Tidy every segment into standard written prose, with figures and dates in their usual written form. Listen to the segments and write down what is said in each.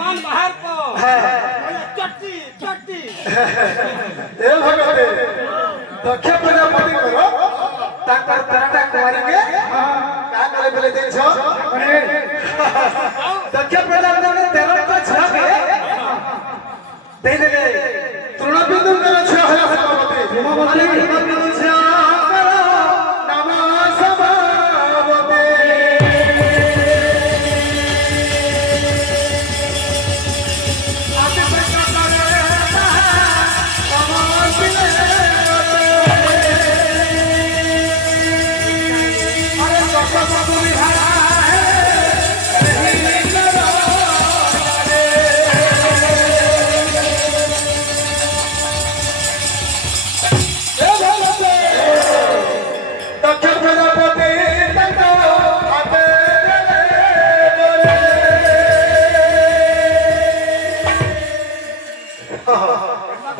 मान बाहर को चट्टी चट्टी ए भगवते दक्ष प्रजापति करो ताकर तरटा कुमारी के का करे बोले देछ दक्ष प्रजापति ने 13 को छाके दे दे तृणबिंदु कर छ है सभापति तृणबिंदु छ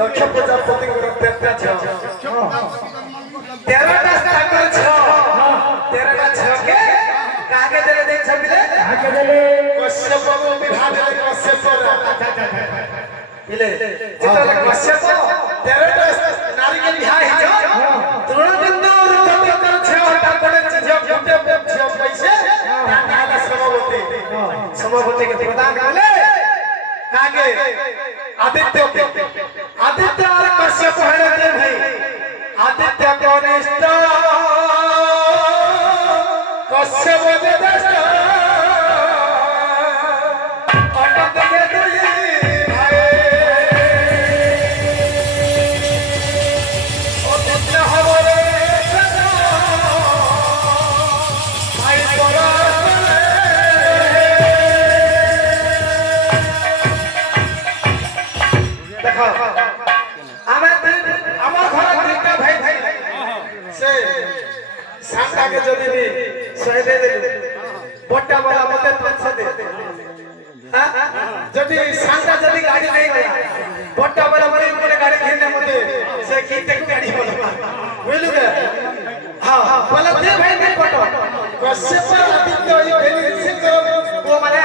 दक्ष प्रजापति को तेरटा छ 13टा ताकर छ 13टा छ के कागे देले दे छबिले कागे देले कश्यप को विवाह देले कश्यप इले जेतले कश्यप 13टा नारी के विवाह है तृणबिंदु रुपति कर छ हटा पड़े छ गुटे छ पैसे ताला समावती के प्रदान करले कागे आदित्य और कश्यप है भाई आदित्य कनिष्ठ कश्यप ज्येष्ठ अटक के दुई भाई आदित्य हमारे भाई तोरा देखो सांता के जदी भी सहे दे दे बट्टा वाला मते 500 दे हां जदी सांता जदी गाड़ी नहीं गया बट्टा वाला मरे मोरे गाड़ी घेरने मते से कीते गाड़ी बोला बोलू के हां बोला दे भाई दे फोटो कश्यप आदित्य ये भेली से करो वो माने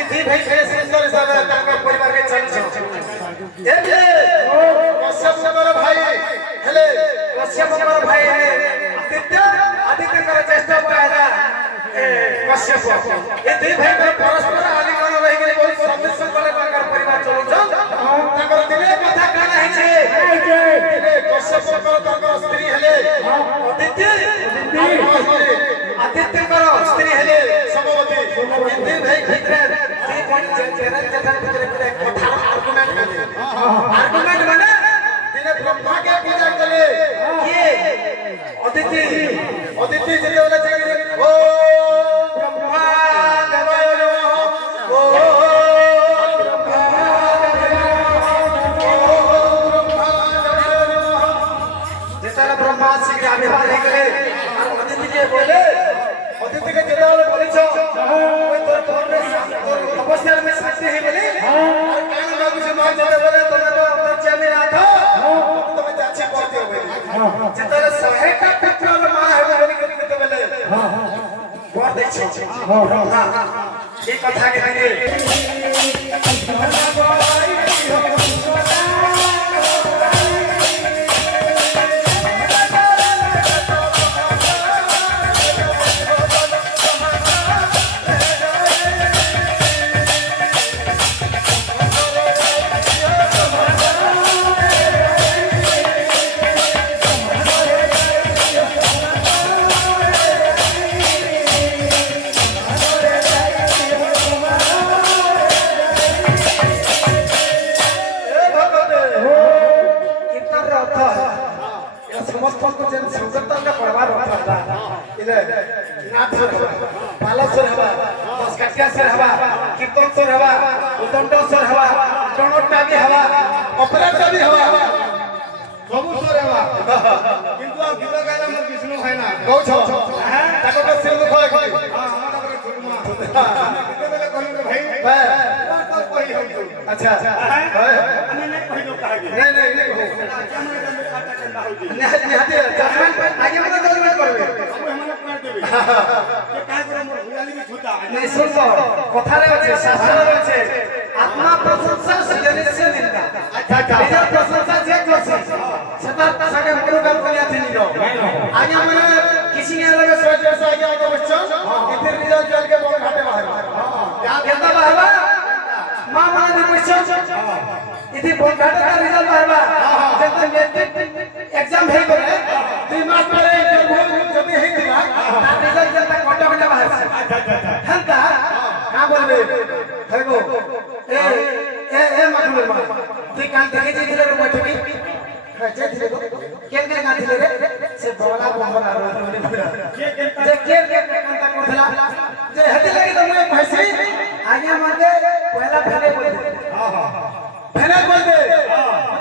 ई दी भाई फेस सुंदर सब ताका परिवार के चल छ ए कश्यप हमर भाई हेले कश्यप हमर भाई आदित्य कर चेष्टा पहला कश्यप ये दुई भाई कर परस्पर आलिंगन रही गई बहुत सम्मिश्रण वाले प्रकार परिवार चलो ताकर दिले कथा काना है दिले कश्यप कर ताकर स्त्री हेले आदित्य कर स्त्री हेले समवती ये दुई भाई भितरे ती पॉइंट जनरल जथन भितरे कथा आर्गुमेंट माने दिने ब्रह्मा के पूजा करे ये अदिति जेते वाला चाहिए ओ ब्रह्मा देवाय नमः ओ ब्रह्मा जेता ब्रह्मा शीघ्र आविर्भाव हो गए और अदिति के बोले अदिति के जेता वाला बोली छ कोई तोर में तपस्या में शक्ति है बोले और कान बाबू से मार जेते बोले तुम्हें तो अंतर में आ था तुम्हें जाचे पड़ते हो जेता 100टा पेट्रोल मार है बोली के बोले हां बहुत अच्छे हां ये कथा के लिए बालासुर हवा दसकाटियासुर हवा कीर्तनसुर हवा उदंडसुर हवा टणटा भी हवा अपराटा भी हवा सबु सुर हवा किंतु आ गीत गायला मत विष्णु है ना कहू छ ताको तो सिर दुख है हां हमरा तो छोटमा किते बेले कहले भाई तो कहि हम अच्छा हमें नहीं कहि दो कहा नहीं निहाते जजमेंट आगे मत जजमेंट करबे हम कर देबे के का करे मोर भुलाली में छुटा नहीं सुन तो कथा रे আছে শাস্ত্র রে আছে आत्मा रिजल्ट चल के बोल घाटे बाहर क्या कहता बाहर मां मां दी क्वेश्चन इति बोल घाटे का रिजल्ट बाहर जब मैट्रिक एग्जाम हे करे 2 मास पहले इंटरव्यू जब हे दिला रिजल्ट जब तक घंटा घंटा बाहर हंता का बोलबे हेगो ए मधुर मां तू काल देखे जे रे बैठकी जे थिले गो केन के गाथिले रे से बोला बोला के कांता कोथला जे हेते लगी तो मैं भैसी आगे मांगे पहला फेले बोल दे फेले बोल दे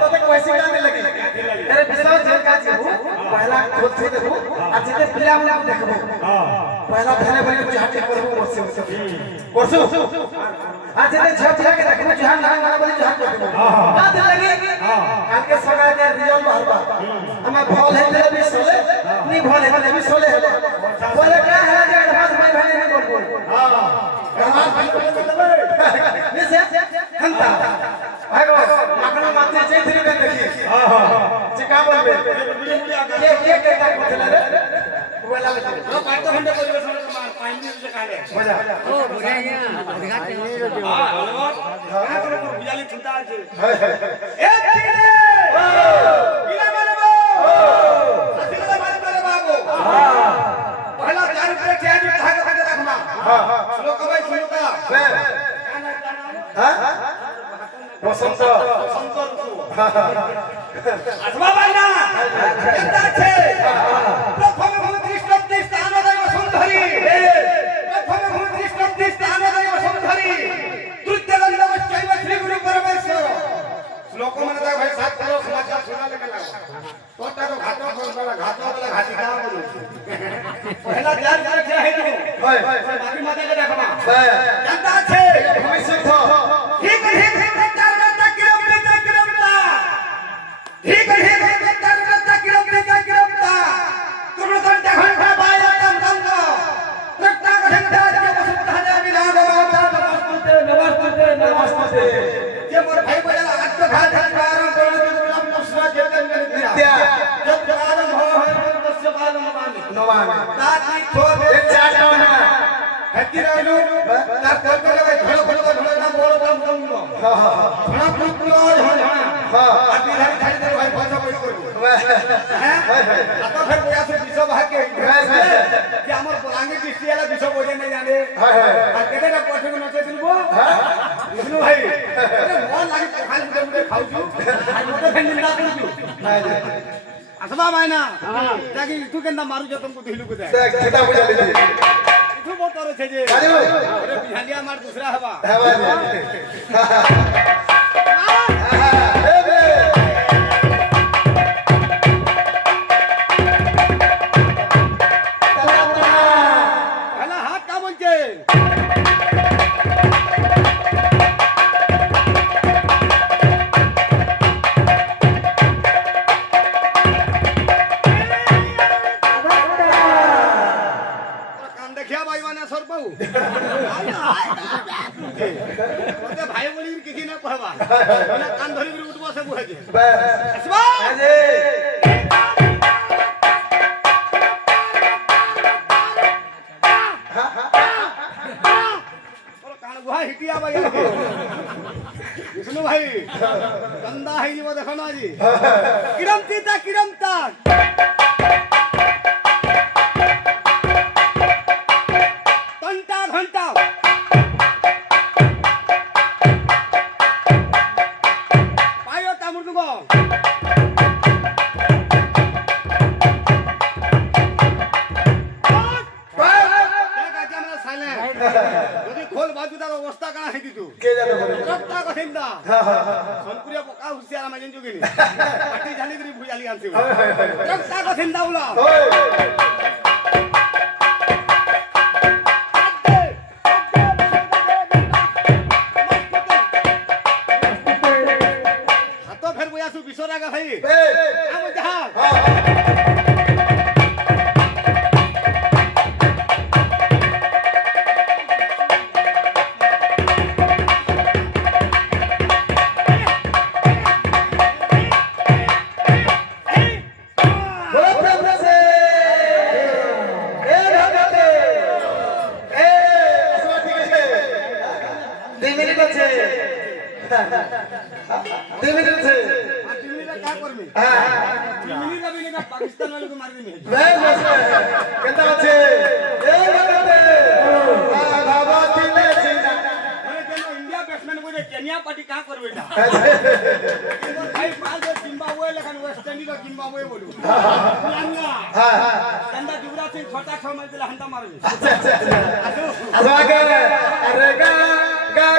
तो तक वैसे गाने लगी अरे विश्वास जेल का जेबू पहला खोल से देखो आ जेते पिला मन देखबो पहला फेले बोल के हाथे करबो वसे परसो आ जेते छपिया के देखबो जहां ना वाला बोली जहां देखबो बात लगी काल के सगा के रिजल्ट बाहर हम भल है तेरे भी सोले नी भल है तेरे भी सोले है बोले क्या है जे एडवांस भाई भाई में बोल हां एडवांस भाई बोल निसे हंता भाई लगन माते जे थी के देखी हां जे का बोलबे के का बोलले रे बोला बता पाँच तो घंटे परिवेशन मार 5 मिनट से काले मजा ओ बुढ़िया हां अलमत हां तो बियाली चिंता আছে ए तीरे बिना मानबो असली बात करे बाबू हां पहला 4 रुपए के आज भाग भाग रखना हां लोग भाई सुनो का हां বসন্ত আসবা বাইনা কেনতা আছে প্রথমে ভূমিদৃষ্টে স্থানদয় বসুন্ধরি প্রথমে ভূমিদৃষ্টে স্থানদয় বসুন্ধরি তৃতীয় গন্ধবচ্চৈব শ্রী গুরু পরমেশ্বর শ্লোক মানে দেখ ভাই সাত করো সমাচার শোনা লেগে লাগো তোটা তো ঘাট বলা ঘাটি কা বলো পহলা যার যার क्या है तू भाई बाकी माता के देखना केनता আছে ভূমিশুদ্ধ ठीक ठीक ठीक है तुम घंटा घंटा बाया तम तम को रक्ता घंटा के वसुंधरा ने विराज माता नमस्ते नमस्ते ये मोर भाई बोला आज तो घाट आरंभ करो तो गुलाम मुस्वा चेतन कर दिया जब आरंभ हो है तस्य काल नवामी ताकि छोड़ एक चार ना हत्ती रहनु तार कर करे भाई घड़ो ना बोलो तम तम को हां हां घड़ो हां आदि धारी धारी दे भाई भाषा बोल करू हैं आता फिर कोया से विषय भाग के कि हमर बलांगे दृष्टि वाला विषय बोले नहीं जाने हां हां केते ना पठे को नचे दिलबो हां विष्णु भाई अरे मन लागी खाली मुझे खाऊ छु आज मोटे फैन निंदा करू छु असबा मायना ताकि तू केंदा मारू जो तुमको दिलु को दे खेता बुझा ले तू बोतरो छे जे अरे बिहालिया मार दूसरा हवा भाई बोली किसी ना कहबा ना कान धरी के उठबो से बुझे बस अरे और कान बुहा हिटिया भाई विष्णु भाई गंदा है जीव देखो ना जी किरमता घंटा पायो तामुर को खोल बाजू तार अवस्था काना है तू के जानो रक्ता कठिनदा सोनपुरिया पका हुसियारा माजन जोगिनी पाटी जानी करी भुजाली आनसी रक्ता कठिनदा उला भाई 2 মিনিট আছে আর তুমি এটা क्या করবে হ্যাঁ তুমি যাবি না পাকিস্তান वाले को मार देंगे বেশ বেশ কেমন আছে এই বাগাতে বাবা দিলে চিনা মানে কেন ইন্ডিয়া ব্যাটসম্যান বলে কেনিয়া পার্টি क्या করবে এটা ভাই পাল দে জিম্বাবুয়ে লেখান ওয়েস্ট ইন্ডিজ আর জিম্বাবুয়ে বলু লাঙ্গা হ্যাঁ হ্যাঁ চন্দা যুবরাজ সিং ছটা 6 মার দিলে হান্তা মারবে আচ্ছা আগে আরে গা গা